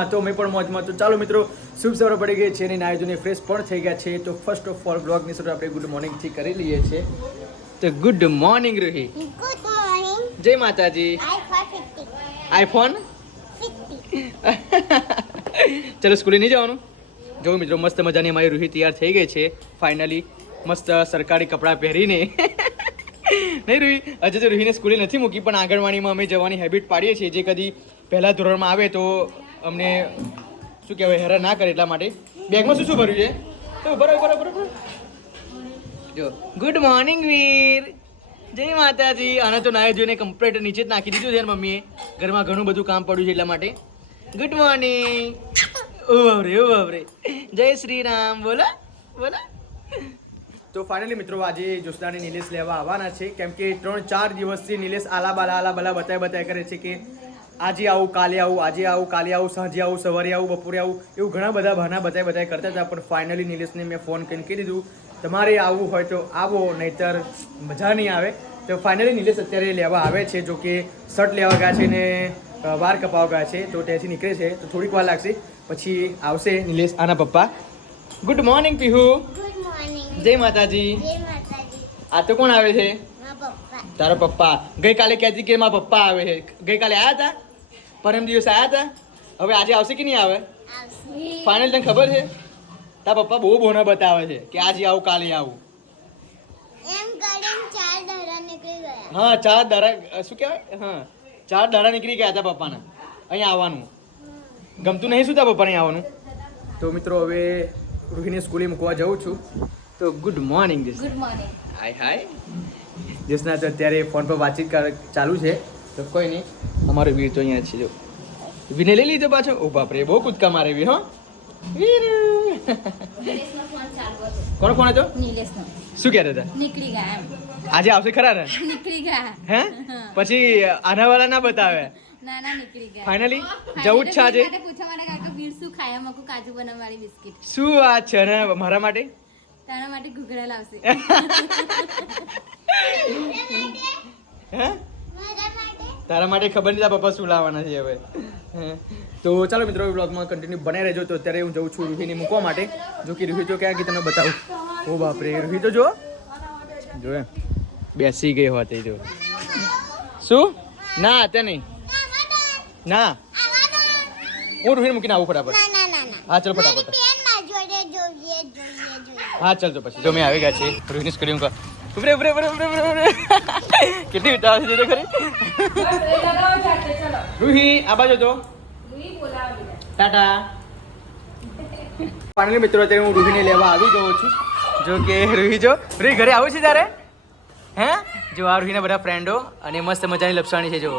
મોજમાં તો મેં પણ મોજમાં. તો ચાલો મિત્રો શુભ સવાર પડી ગઈ છે અને ધોઈને ફ્રેશ પણ થઈ ગયા છે. તો ફર્સ્ટ ઓફ ઓલ બ્લોગની શરૂ આપણે ગુડ મોર્નિંગથી કરી લઈએ છીએ. તો ગુડ મોર્નિંગ રૂહી જય માતાજી. I for 50. આઈફોન 50. ચલો સ્કૂલે નહીં જવાનું? જો મિત્રો મસ્ત મજાની અમારી રૂહી તૈયાર થઈ ગઈ છે. ફાઇનલી મસ્ત સરકારી કપડાં પહેરીને. નહીં રૂહી હજુ તો રૂહીને સ્કૂલે નથી મૂકી પણ આંગણવાડીમાં અમે જવાની હેબિટ પાડીએ છીએ. જે કદી પહેલાં ધોરણમાં આવે તો અમને શું કહેવાય, હેરાન ના કરે એટલા માટે. બેગમાં શું શું ભર્યું છે? તો બરાબર બરાબર જો. Good morning Veer. જય માતાજી. આને તો નાય જોઈને કમ્પ્લેટ નીચે જ નાખી દીધું છે મમ્મીએ. ઘરમાં ઘણું બધું કામ પડ્યું છે એટલા માટે. ગુડ મોર્નિંગ ઓ બાપરે ઓ બાપરે. જય શ્રી રામ બોલો બોલો. તો ફાઇનલી મિત્રો આજે જોશદાને નિલેશ લેવા આવવાના છે. કેમ કે ત્રણ ચાર દિવસથી નિલેશ આલા બાલા આલા બાલા બતાય બતાય કરે છે કે આજે આવું કાલે આવું આજે આવું કાલે આવું સાંજે આવું સવારે આવું બપોરે આવું એવું ઘણા બધા બહાના બધા બધા કરતા હતા. પણ ફાઇનલી નિલેશને મેં ફોન કરીને કહી દીધું તમારે આવવું હોય તો આવો નહીતર મજા નહીં આવે. તો ફાઇનલી નિલેશ અત્યારે લેવા આવે છે જો કે શર્ટ લેવા ગયા છે ને વાર કપાવા ગયા છે તો ત્યાંથી નીકળે છે. તો થોડીક વાર લાગશે. પછી આવશે નિલેશ આના પપ્પા. ગુડ મોર્નિંગ પીહુ જય માતાજી. આ તો કોણ આવે છે? તારા પપ્પા. તારો પપ્પા. ગઈકાલે કહેતી કે મારા પપ્પા આવે છે? ગઈકાલે આવ્યા હતા પરમ દિવસ આવ્યા હતા હવે આજે આવશે કે નહીં આવે. ફાઇનલ તને ખબર છે? તારા પપ્પા બહુ બોના બતાવે છે કે આજે આવું કાલે આવું. હા ચાર દાડા શું કહેવાય? હા. ચાર દાડા નીકળી ગયા હતા પપ્પાના. અહીંયા આવવાનું. ગમતું નહીં શું તા પપ્પાને આવવાનું? તો મિત્રો હવે રૂહીને સ્કૂલે મૂકવા જાઉં છું. તો good morning good morning hi hi. Jasna તો અત્યારે ફોન પર વાતચીત ચાલુ છે. તો કોઈ નહીં અમારો વીર તો અહીંયા છે જો. વીને લઈ લીધો પાછો? ઓ બાપરે બહુ કૂદકા મારે વીર હો. વીર. હતો કોણ હતો? શું કહેતા હતા? નીકળી ગયા આજે આવશે ખરા ને? નીકળી ગયા. હે? પછી આનાવાળા ના બતાવે. ના ના નીકળી ગયા. ફાઇનલી જવું જ છે આજે? પૂછવા માટે કાકા વીર શું ખાય? મકુ કાજુ બનાવવાળી બિસ્કિટ. શું વાત છે ને મારા માટે? તારા માટે ઘૂઘરા લાવશે. હે? મારા માટે તારા માટે ખબર નહીં તારા પપ્પા શું લાવવાના છે હવે. હે. તો ચાલો મિત્રો બ્લોગમાં કન્ટિન્યુ બને રહેજો. તો અત્યારે હું જઉં છું રૂહીને મૂકવા માટે. જો કે રૂહી તો ક્યાં કે તમને બતાવું. ઓ બાપરે રૂહી તો જો. જો એમ. બેસી ગઈ હોત જો. શું? ના અત્યારે નહીં. ના. હું રૂહીને મૂકીને આવું ફટાફટ. ના ના ના ના. હા ચાલો ફટાફટ. હા ચાલ તો પછી. જો મેં આવી ગયા છે રૂહીની સ્ક્રીન પર ઉભરે ઉભરે ઉભરે ઉભરે ઉભરે. ઉભરે કેટલી વિચાર છે તો ખરી? રૂહી આ બાજુ તો ટાટા. ફાઇનલી મિત્રો અત્યારે હું રૂહીને લેવા આવી ગયો છું. જો કે રૂહી જો. રૂહી ઘરે આવું છે તારે? હે? જો આ રૂહીના બધા ફ્રેન્ડો અને મસ્ત મજાની લપસાણી છે જો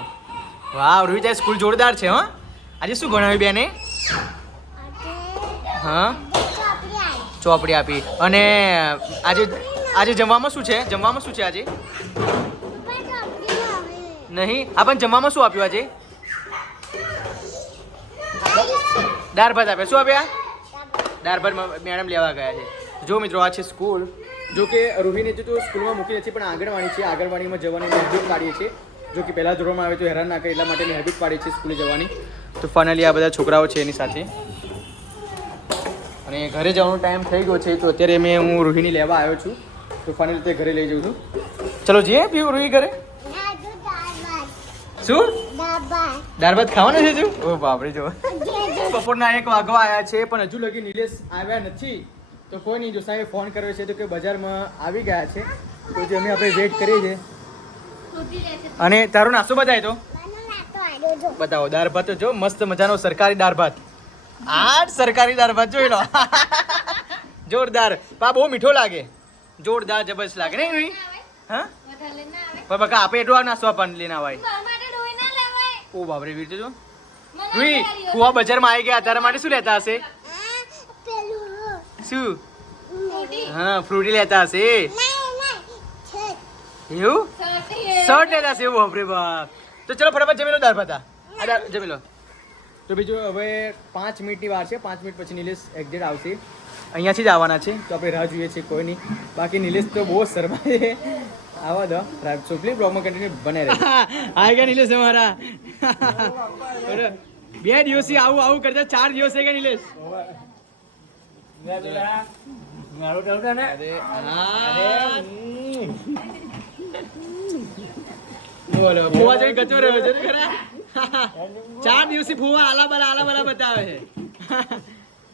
વાહ રૂહી તારી સ્કૂલ જોરદાર છે હો. આજે શું ભણાવ્યું બેને? હા? ચોપડી આપી. અને આજે આજે જમવામાં શું છે? જમવામાં શું છે આજે? નહીં. આપણને જમવામાં શું આપ્યું આજે? દાળ ભાત આપ્યા. શું આપ્યા? દાળ ભાત મેડમ લેવા ગયા છે. જો મિત્રો, આ છે સ્કૂલ જો કે રૂહીને તો સ્કૂલમાં મૂકી નથી, પણ આંગણવાડી છે. આંગણવાડીમાં જવાની હેબિટ પાડીએ છીએ. જો કે પહેલાં ધોરણમાં આવે તો હેરાન ના કરે, એટલા માટે હેબિટ પાડી છે સ્કૂલે જવાની. તો ફાઇનલી આ બધા છોકરાઓ છે એની સાથે. અને ઘરે જવાનો ટાઈમ થઈ ગયો છે, તો અત્યારે મેં હું રૂહીની લેવા આવ્યો છું. તો ફાઇનલી તે ઘરે લઈ જઉં છું. ચલો જઈએ પીવું રૂહી ઘરે. શું દાળ ભાત દાળ છે તું ઓ બાપરે જો. જે જે બપોરના એક વાગવા આવ્યા છે પણ હજુ લગી નિલેશ આવ્યા નથી. તો કોઈ નહીં જો સાહેબ ફોન કર્યો છે તો કે બજારમાં આવી ગયા છે. તો જે અમે આપણે વેઇટ કરીએ છીએ. અને તારો નાસ્તો બધાય તો? બતાવો દાળ ભાત તો જો મસ્ત મજાનો સરકારી દાળ ભાત આ સરકારી દાળ ભાત જોઈ લો. જોરદાર. પા બહુ મીઠો લાગે. જોરદાર જબરજસ્ત લાગે. નહીં હા? પણ બકા આપે એટલું આ નાસ્તો આપણને લઈને આવાય મારા માટે ડોઈ ના લેવાય ઓ બાપરે વીર તો જો રૂહી ના બજારમાં આવી ગયા તારા માટે શું લેતા હશે? શું? હા ફ્રૂટી લેતા હશે. ના ના છે એવું શર્ટ લેતા હશે એવું બાપરે બાપ. તો ચલો ફટાફટ જમી લો દાળ ભાત જમી લો. તો બીજું હવે પાંચ મિનિટની વાર છે. પાંચ મિનિટ પછી નિલેશ એક્ઝેટ આવશે. અહીંયાથી જ આવવાના છે. તો આપણે રાહ જોઈએ છીએ કોઈ નહીં. બાકી નિલેશ તો બહુ શરમાય છે. આવા દો. સો પ્લીઝ બ્લોગમાં કન્ટિન્યુ બને રહે. આ ગયા નિલેશ અમારા. બે દિવસથી આવું આવું કરતા ચાર દિવસ કે ગયા નિલેશ. મારું કહું ને અરે બોલો ફુવા જોઈ ગચો રહ્યો છે ખરા ચાર દિવસથી ફુવા આલા બલા આલા બલા બતાવે છે.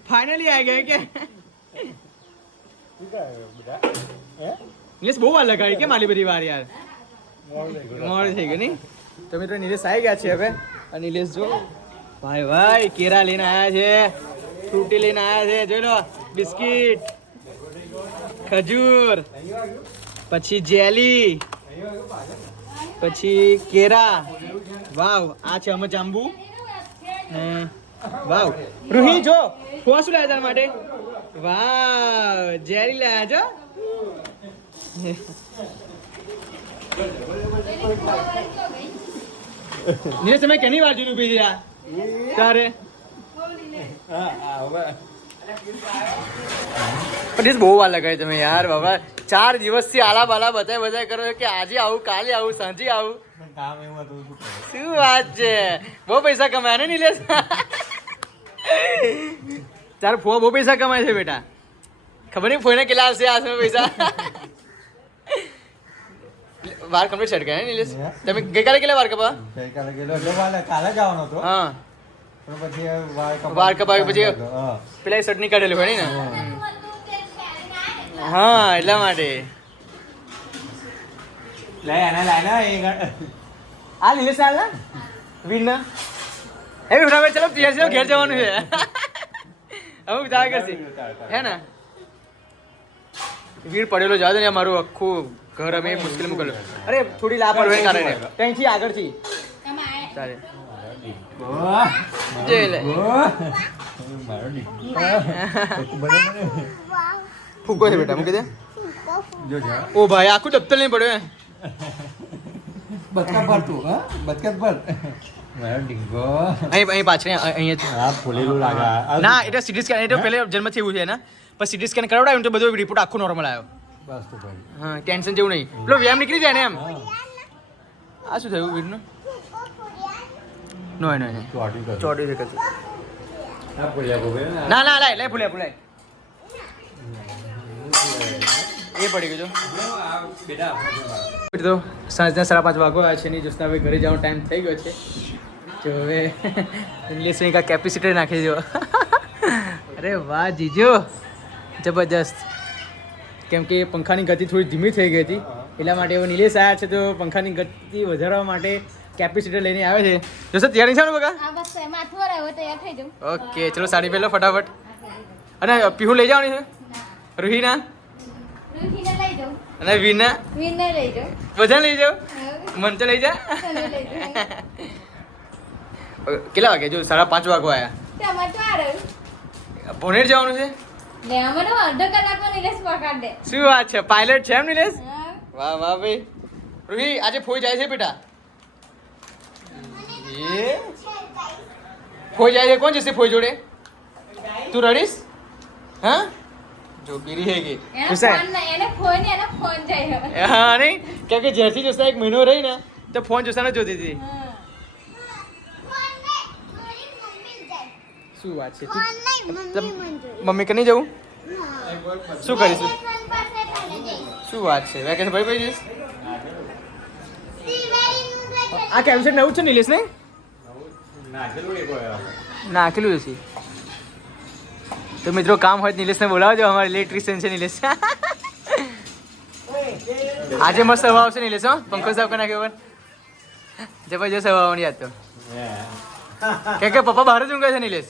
ફાઇનલી આવી ગયા કે? શું કરે બધા? હે? નિલેશ બહુ વાર લગાડી. કે માલી બધી વાર યાર? મોડ થઈ ગયું. નહીં? તો મિત્રો નિલેશ આવી ગયા છે હવે. અને નિલેશ જો. ભાઈ ભાઈ, કેરા લઈને આવ્યા છે. ફ્રૂટી લઈને આવ્યા છે. જોઈ લો, બિસ્કિટ, ખજૂર, પછી જેલી, પછી કેરા. વાવ, આ છે અમે જાંબુ. ને વાવ. રૂહી જો કોણ શું લાવ્યા માટે? વાવ, જેલી લાવ્યા છો? નિલેશ, તમે કેની વાર જોઈને ઊભી રહ્યા તારે? બહુ વાર લગાવી તમે યાર, બાબા. ચાર દિવસથી આલા બાલા બધાય બધાય કરો કે આજે આવું, કાલે આવું, સાંજે આવું. શું વાત છે? બહુ પૈસા કમાયા ને નિલેશ? તાર ફુવા બહુ પૈસા કમાય છે બેટા. ખબર નહીં ફોઈને કેટલા આવશે આ પૈસા? વાર કમ્પ્લીટ સેટ કર્યા નિલેશ? તમે ગઈકાલે કેટલા વાર કપા ગઈકાલે ગયેલો એટલે વાલે કાલે જવાનો હતો. હા. પણ પછી વાર કપાવી- વાર કપાવી પછી- પેલા ચટણી કાઢેલું હોય ને? હા. એટલા માટે. લે એને લાઈને એ આ નિલેશ હાલ ના? વીરના એ વિવરાભાઈ ચલો તૈયાર છે ઘેર જવાનું છે. ઉતાર કરશે હે ને? વીર પડેલો જવા દે ને મારું આખું ઘર અમે મુશ્કેલ મૂકેલું અરે થોડી લાપરવાહી કારણે ત્યાંથી આગળથી ચાલે ઓહ, જોઈ લે મારો દીકરો. બરાબર. ફૂકો છે બેટા મૂકી દે જો જા. ઓ ભાઈ આખું દફતર નહીં પડ્યો હે. બચકા પર તું હા બચકા પર મારો ડીંગો અહીં અહીં પાછળ અહીં- અહીંયા જ. આ ફૂલેલું લાગે આ- ના એટલે સીટી સ્કેન એટલે પહેલે જન્મથી એવું છે ને પછી સીટી સ્કેન કરાવડાવ્યું ને તો બધો રિપોર્ટ આખો નોર્મલ આવ્યો બસ તો ભાઈ. હા ટેન્શન જેવું નહીં. પેલો વ્યાયામ નીકળી જાય ને એમ. આ શું થયું વીરનું? નો નો ચોટી શકે છે ને ના. લાય લાય ફૂલે ફૂલે એ પડી ગયો જો. તો સાંજના સાડા પાંચ વાગો આવ્યા છે. ની જોસ્તા હવે ઘરે જવાનો ટાઈમ થઈ ગયો છે. તો હવે ઇંગ્લિશની કા કેપેસિટી નાખી દો અરે વાહ જીજો. જબરજસ્ત. કેમ કે પંખાની ગતિ થોડી ધીમી થઈ ગઈ હતી. એટલા માટે હવે નિલેશ આવ્યા છે તો પંખાની ગતિ વધારવા માટે કેપેસિટર લઈને આવે છે. જો સર નહીં છે ને તૈયાર જાઉં. ઓકે ચલો સાડી પહેલો ફટાફટ. અને પીહું લઈ જવાની છે? રૂહીના? અને વિના? વીરને લઈ જાઉં. બધા લઈ જાઓ? મન તો લઈ જા. કેટલા વાગે? જો સાડા પાંચ વાગવા આવ્યા ભોનેર જવાનું છે? લે મને અડધો કલાકમાં નિલેશ પકડ દે શું વાત છે? પાયલટ છે એમ નિલેશ. વાહ વાહ ભાઈ. રૂહી આજે ફોઈ જાય છે બેટા? એ ફોઈ જાય છે? કોણ જશે ફોઈ જોડે? તું રડીશ? હા? જો ગીરી હે ગઈ. નહીં, એને ફોન નહીં, એનો ફોન જાય હા નહીં? કેમ કે જ્યારથી જોસ્તા એક મહિનો રહી ને. તો ફોન જોસ્તા જોતી હતી. શું વાત છે? મમ્મી કે નહીં જવું? શું કરીશું. શું વાત છે? વેકેશન ભાઈ ભાઈ જઈશ? આ કેમ્પસેટ નવું જ છે નિલેશ ને નાખેલું. છે તો મિત્રો કામ હોય નિલેશને બોલાવજો અમારે ઇલેક્ટ્રિશિયન છે નિલેશ. આજે મસ્ત હવા આવશે નિલેશ હો. પંખો સાફ કરી નાખ્યો પણ જબરજસ્ત હવા આવવાની યાદ તો. કે પપ્પા બહાર જ ઊંઘે છે નિલેશ.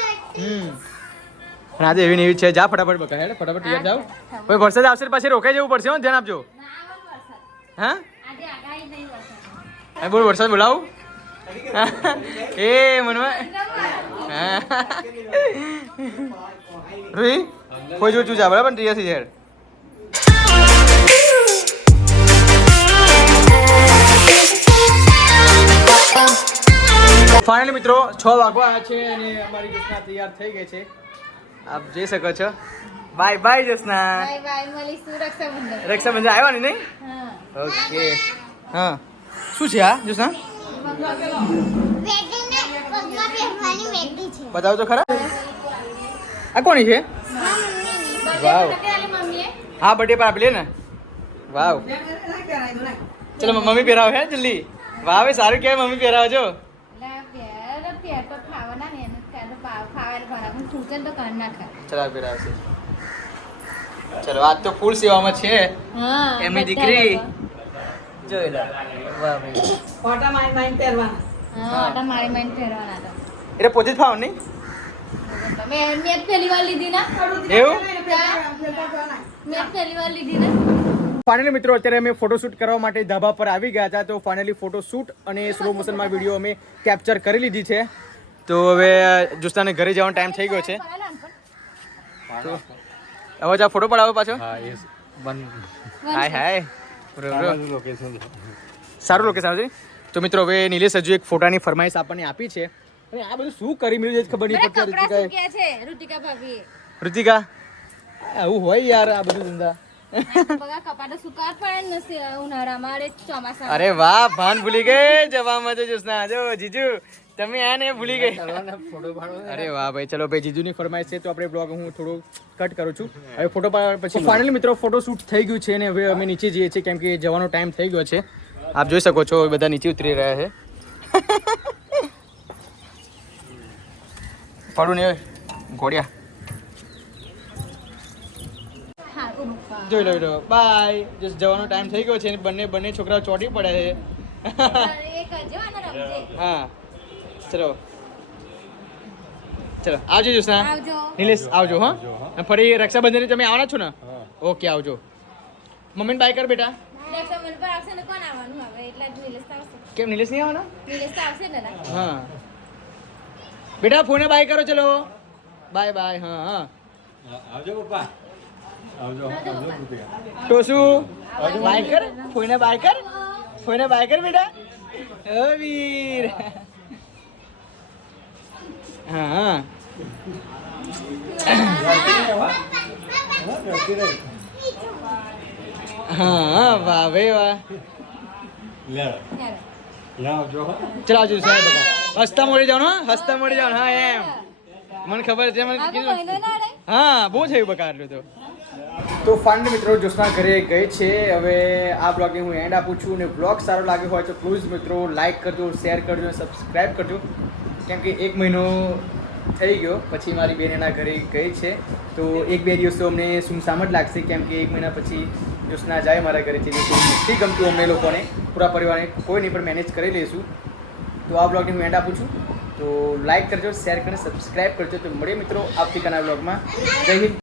હમ પણ આજે એવી ને એવી છે. જા ફટાફટ બકા હેડ ફટાફટ તૈયાર જાવ પછી વરસાદ આવશે તો પછી રોકાઈ જવું પડશે હો ધ્યાન આપજો. ના આવે વરસાદ. હા? આજે આગાહી નહીં વરસાદ. આ બોલ વરસાદ બોલાવું. એ મનવા. રમવા. રૂહી કોઈ જો ચૂજા બરાબર ટીયા સી ઝેડ ફાઇનલી મિત્રો છ વાગવા છે અને અમારી જ્યોત્સના તૈયાર થઈ ગઈ છે. આપ જઈ શકો છો. Bye bye Jyotsna bye bye મળીશું રક્ષાબંધન. રક્ષાબંધન આવ્યા નહીં ઓકે હા. શું છે આ છે બતાવો તો ખરા. આ કોની છે? વાવ. હા બર્થડે પર આપી લે ને. વાવ. ચલો મમ્મી પહેરાવો હે જલ્દી. વાવ સારું કહેવાય મમ્મી પહેરાવો તો ખાવાના ભરા પણ સૂચન તો કર ચલો આ પહેરાવશે ચલો આજ તો ફૂલ સેવામાં છે. એમની દીકરી. જોઈ લો. ફોટા મારી મારી પહેરવાના. હા ફોટા મારી મારી પહેરવાના એટલે પોતે જ ફાવ નહીં? તમે મેં પહેલી વાર લીધી ના. એવું? મેં પહેલી વાર લીધી ને. ફાઇનલી મિત્રો અત્યારે અમે ફોટોશૂટ કરવા માટે ધાબા પર આવી ગયા હતા તો ફાઇનલી ફોટોશૂટ અને સ્લો મોશનમાં વીડિયો અમે કેપ્ચર કરી લીધી છે. તો હવે જુસ્તાને ઘરે જવાનો ટાઈમ થઈ ગયો છે. તો હવે જા ફોટો પડાવો પાછો. હાય હાય સારું લોકેશન છે. તો મિત્રો હવે નિલેશ હજુ એક ફોટાની ફરમાઈશ આપણને આપી છે. અને આ બધું શું કરી મળ્યું છે? ખબર નહીં પડતી. ઋતિકા ઋતિકા આવું હોય યાર આ બધું ધંધા. ને અરે વાહ ભાન ભૂલી ગઈ. જવામાં તો જોસના જો જીજુ તમે આ ને ભૂલી ગઈ. અરે વાહ ભાઈ ચલો ભાઈ જીજુની ફરમાઈશ છે તો આપણે બ્લોગ હું થોડું કટ કરું છું. હવે ફોટો પાડવા પછી ફાઇનલી મિત્રો ફોટો શૂટ થઈ ગયું છે અને હવે અમે નીચે જઈએ છીએ કેમ કે જવાનો ટાઈમ થઈ ગયો છે. આપ જોઈ શકો છો બધા નીચે ઉતરી રહ્યા છે. પડું ને ઘોડિયા હા ઓ બાપા. જોઈ લો બાય જસ્ટ જવાનો ટાઈમ થઈ ગયો છે ને બંને બંને છોકરાઓ ચોટી પડ્યા છે. હા. ચલો. ચલો આવજો જ્યોત્સના આવજો. નિલેશ આવજો હા. અને ફરી રક્ષાબંધન તમે આવવાના છો ને? ઓકે આવજો. મમ્મીને બાય કર બેટા. રક્ષાબંધન પર આવશે ને કોણ આવવાનું હવે? એટલે જ નિલેશ તો આવશે. કેમ નિલેશ નહીં આવવાના? નિલેશ આવશે ને હા. બેટા ફોને બાય કરો ચલો. બાય બાય હા. હા આવજો પપ્પા આવજો આવજો આવજો પપ્પા. કૃતિકા ટોસુ બાય કર ફોઈને બાય કર ફોને બાય કર બેટા. ઓ વીર. હા હા. હા વાહ ભાઈ વાહ. લે ચાલો. લે આવજો હો. ચલો આવજો સાહેબ હસતા મોડી જાવ હસતા મોડી જાવ હા એમ. મને ખબર છે મને હા બહુ થયું બકાર તો. તો ફાઇનલ મિત્રો જ્યોત્સના ઘરે ગઈ છે. હવે આ બ્લોગને હું એન્ડ આપું છું અને બ્લોગ સારો લાગ્યો હોય તો પ્લીઝ મિત્રો લાઇક કરજો શેર કરજો અને સબસ્ક્રાઈબ કરજો. કેમ કે એક મહિનો થઈ ગયો, પછી મારી બેન એના ઘરે ગઈ છે. તો એક બે દિવસો અમને સુમસામ જ લાગશે કેમ કે એક મહિના પછી જ્યોત્સના જાય મારા ઘરે નથી ગમતું અમને લોકોને. પૂરા પરિવારને કોઈ નહીં પણ મેનેજ કરી લઈશું. તો આ બ્લોગને હું એન્ડ આપું છું. તો લાઇક કરજો શેર કરીને સબસ્ક્રાઈબ કરજો. તો મળીએ મિત્રો આવતીકાલના બ્લોગમાં જય હિન્દ.